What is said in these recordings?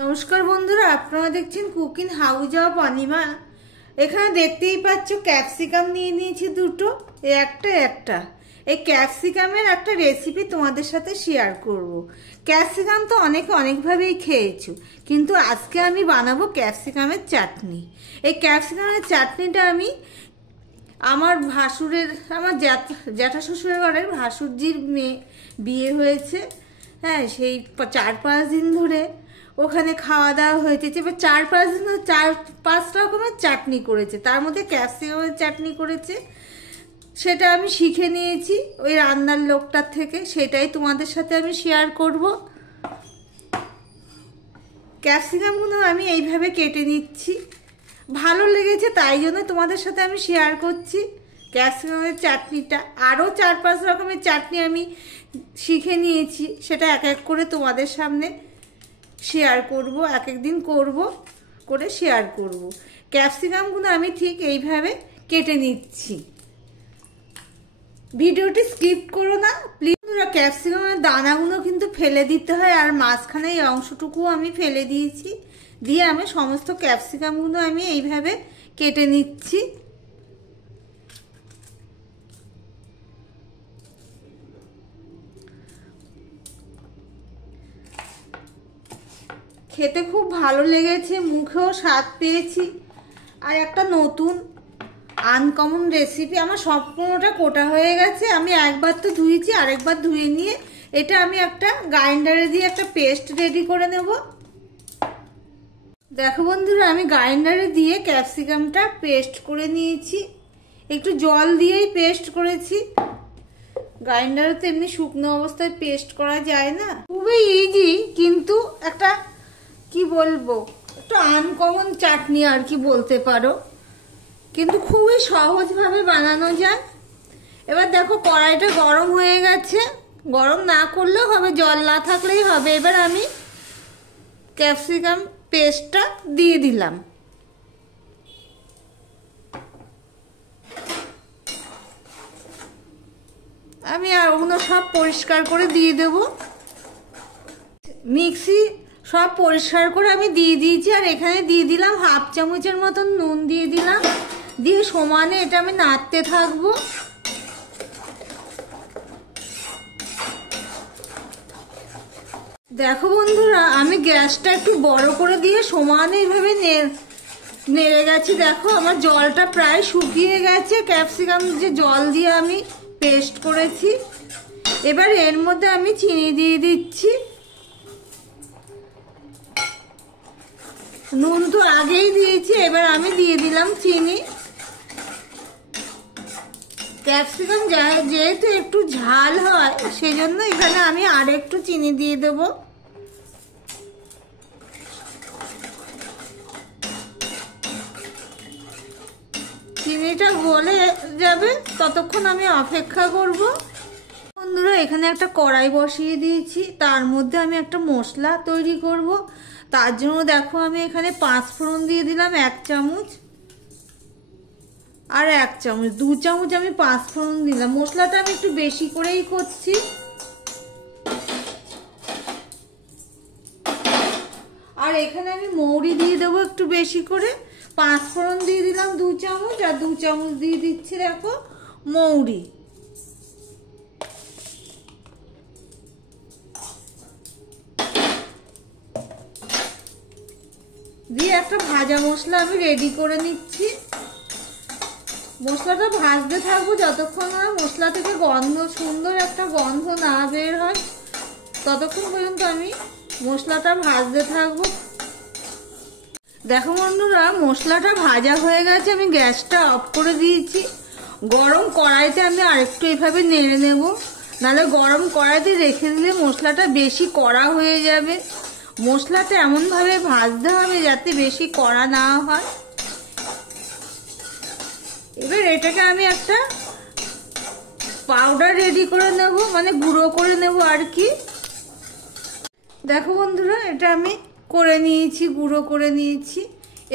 নমস্কার বন্ধুরা, আপনারা দেখছেন কুকিং হাউস অফ অনিমা। এখানে দেখতেই পাচ্ছ ক্যাপসিকাম নিয়ে নিয়েছি দুটো, একটা এই ক্যাপসিকামের একটা রেসিপি তোমাদের সাথে শেয়ার করব। ক্যাপসিকাম তো অনেকভাবেই খেয়েছো, কিন্তু আজকে আমি বানাবো ক্যাপসিকামের চাটনি। এই ক্যাপসিকামের চাটনিটা আমি আমার জ্যাঠা শ্বশুরের ঘরের ভাসুরজির মেয়ে বিয়ে হয়েছে। হ্যাঁ, সেই 4-5 দিন ধরে ওখানে খাওয়া দাওয়া হয়েছে। এবার 4-5 দিন ধরে 4-5 রকমের চাটনি করেছে, তার মধ্যে ক্যাপসিকামের চাটনি করেছে। সেটা আমি শিখে নিয়েছি ওই রান্নার লোকটার থেকে, সেটাই তোমাদের সাথে আমি শেয়ার করব। ক্যাপসিকামগুলো আমি এইভাবে কেটে নিচ্ছি, ভালো লেগেছে তাই জন্য তোমাদের সাথে আমি শেয়ার করছি ক্যাপসিকামের চাটনিটা। আরও 4-5 রকমের চাটনি আমি শিখে নিয়েছি, সেটা এক এক করে তোমাদের সামনে শেয়ার করব, এক একদিন করে শেয়ার করব। ক্যাপসিকামগুলো আমি ঠিক এইভাবে কেটে নিচ্ছি, ভিডিওটি স্কিপ করো না প্লিজ। ক্যাপসিকামের দানাগুলো কিন্তু ফেলে দিতে হয়, আর মাঝখানে এই অংশটুকু আমি ফেলে দিয়েছি। দিয়ে আমি সমস্ত ক্যাপসিকামগুলো আমি এইভাবে কেটে নিচ্ছি। খেতে খুব ভালো লেগেছে, মুখেও স্বাদ পেয়েছি। আর একটা নতুন আনকমন রেসিপি। আমার সম্পূর্ণটা কোটা হয়ে গেছে, আমি একবার তো ধুয়েছি, আরেকবার ধুয়ে নিয়ে এটা আমি একটা গ্রাইন্ডারে দিয়ে একটা পেস্ট রেডি করে নেব। দেখো বন্ধুরা, আমি গ্রাইন্ডারে দিয়ে ক্যাপসিকামটা পেস্ট করে নিয়েছি। একটু জল দিয়েই পেস্ট করেছি, গ্রাইন্ডারে তো এমনি শুকনো অবস্থায় পেস্ট করা যায় না। খুবই ইজি, কিন্তু একটা কি বলবো, একটু আনকমন চাটনি আর কি বলতে পারো, কিন্তু খুবই সহজভাবে বানানো যায়। এবার দেখো কড়াইটা গরম হয়ে গেছে, গরম না করলেও হবে, জল না থাকলেই হবে। এবার আমি ক্যাপসিকাম পেস্টটা দিয়ে দিলাম। আমি আর ওগুলো সব পরিষ্কার করে দিয়ে দেব। মিক্সি সব পরিষ্কার করে আমি দিয়ে দিয়েছি, আর এখানে দিয়ে দিলাম 1/2 চামচের মতন নুন দিয়ে দিলাম। দিয়ে সমানে এটা আমি নাড়তে থাকবো। দেখো বন্ধুরা, আমি গ্যাসটা একটু বড় করে দিয়ে সমানে এইভাবে নেড়ে গেছি। দেখো আমার জলটা প্রায় শুকিয়ে গেছে, ক্যাপসিকাম যে জল দিয়ে আমি পেস্ট করেছি। এবার এর মধ্যে আমি চিনি দিয়ে দিচ্ছি। নুন তো আগেই দিয়েছি, এবার আমি দিয়ে দিলাম চিনি। ক্যাপসিকাম যেহেতু একটু ঝাল হয়, সেজন্য এখানে আমি আর একটু চিনি দিয়ে দেব। চিনিটা গলে যাবে, ততক্ষণ আমি অপেক্ষা করব। বন্ধুরা, এখানে একটা কড়াই বসিয়ে দিয়েছি, তার মধ্যে আমি একটা মশলা তৈরি করব। তার জন্য দেখো আমি এখানে 5 ফোড়ন দিয়ে দিলাম 1 চামচ, আর 1 চামচ 2 চামচ আমি 5 ফোড়ন দিলাম। মশলাটা আমি একটু বেশি করেই করছি। আর এখানে আমি মৌরি দিয়ে দেবো একটু বেশি করে। 5 ফোড়ন দিয়ে দিলাম 2 চামচ, আর 2 চামচ দিয়ে দিচ্ছি দেখো মৌরি। দিয়ে একটা ভাজা মশলা আমি রেডি করে নিচ্ছি। মশলাটা ভাজতে থাকবো যতক্ষণ না মশলা থেকে সুন্দর একটা গন্ধ না বের হয়, ততক্ষণ পর্যন্ত আমি মশলাটা ভাজতে থাকবো। দেখো বন্ধুরা, মশলাটা ভাজা হয়ে গেছে, আমি গ্যাসটা অফ করে দিয়েছি। গরম কড়াইতে আমি আরেকটু এভাবে নেড়ে নেব, নাহলে গরম কড়াইতে রেখে দিলে মশলাটা বেশি কড়া হয়ে যাবে। মশলাটা এমনভাবে ভাজতে হবে যাতে বেশি কড়া না হয়। এবার এটাকে আমি একটা পাউডার রেডি করে নেব, মানে গুঁড়ো করে নেব আর কি। দেখো বন্ধুরা, এটা আমি করে নিয়েছি, গুঁড়ো করে নিয়েছি।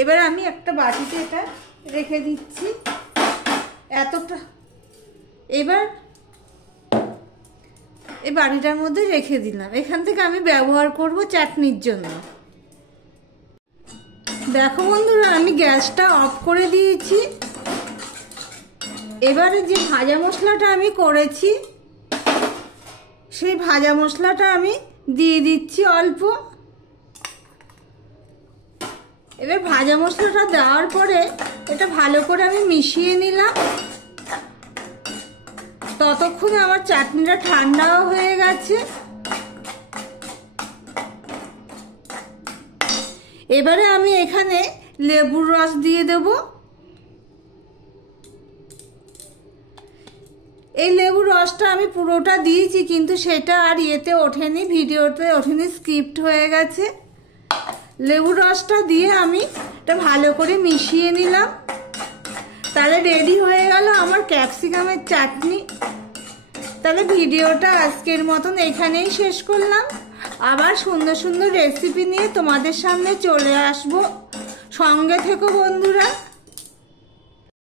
এবার আমি একটা বাটিতে এটা রেখে দিচ্ছি এতটা। এবার এই বাটিটার মধ্যে রেখে দিলাম। এখান থেকে আমি ব্যবহার করব চাটনির জন্য। দেখো বন্ধুরা, আমি গ্যাসটা অফ করে দিয়েছি। এবারে যে ভাজা মশলাটা আমি করেছি সেই ভাজা মশলাটা আমি দিয়ে দিচ্ছি অল্প। এবার ভাজা মশলাটা দেওয়ার পরে এটা ভালো করে আমি মিশিয়ে নিলাম। ততক্ষণে আমার চাটনিটা ঠান্ডাও হয়ে গেছে। এবারে আমি এখানে লেবুর রস দিয়ে দেব। এই লেবুর রসটা আমি পুরোটা দিয়েছি, কিন্তু সেটা আর ইয়েতে ওঠেনি, ভিডিওতে ওঠেনি, স্কিপ্ট হয়ে গেছে। লেবুর রসটা দিয়ে আমি এটা ভালো করে মিশিয়ে নিলাম। তাহলে রেডি হয়ে গেল আমার ক্যাপসিকামের চাটনি। তাহলে ভিডিওটা আজকের মতন এখানেই শেষ করলাম। আবার সুন্দর সুন্দর রেসিপি নিয়ে তোমাদের সামনে চলে আসবো। সঙ্গে থেকো বন্ধুরা।